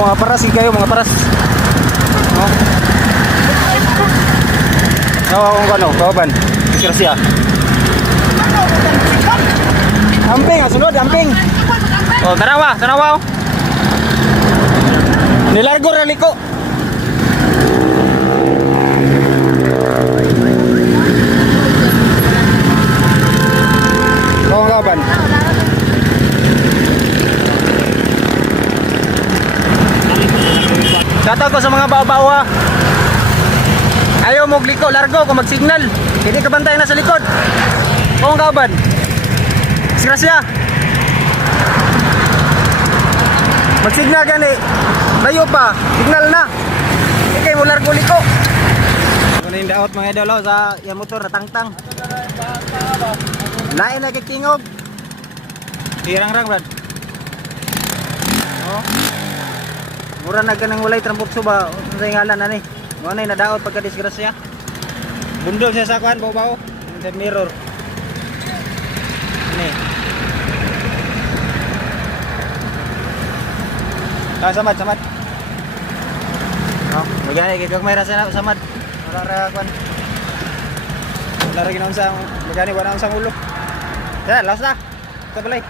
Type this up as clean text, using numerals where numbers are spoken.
mga paras, kayo mga paras. No? Kung ano, kawaban. Disgrasya. Amping, sunod, amping. Oh, tanawa, tanawa. Nilargo ra liko. Kung kawaban. Shoutout ko sa mga bao-bao ha. Ayaw mo liko, largo kung mag-signal. Hindi ka bantayan na sa likod. Kung kaban. Disgrasya. Mag-signal gani. Layo pa. Signal na. Hindi mo largo liko. Ano yung daot mga idol sa yung motor na tangtang. Lain na kitingog. Hirang-rang brad. Oh. Mura na ganang walay trambutso ba? Ano sa ngalan na ni? Ano yung nadaot pagka disgrasya? Bundol siya sa kuhan, bao-bao. Sa mirror. Ini. Samad, samad. Oh, magana kay may rasa na samad. Ora kuhan. Wala ra ginaon sa magani wala ang ulo. Ya, last na. Ito balay.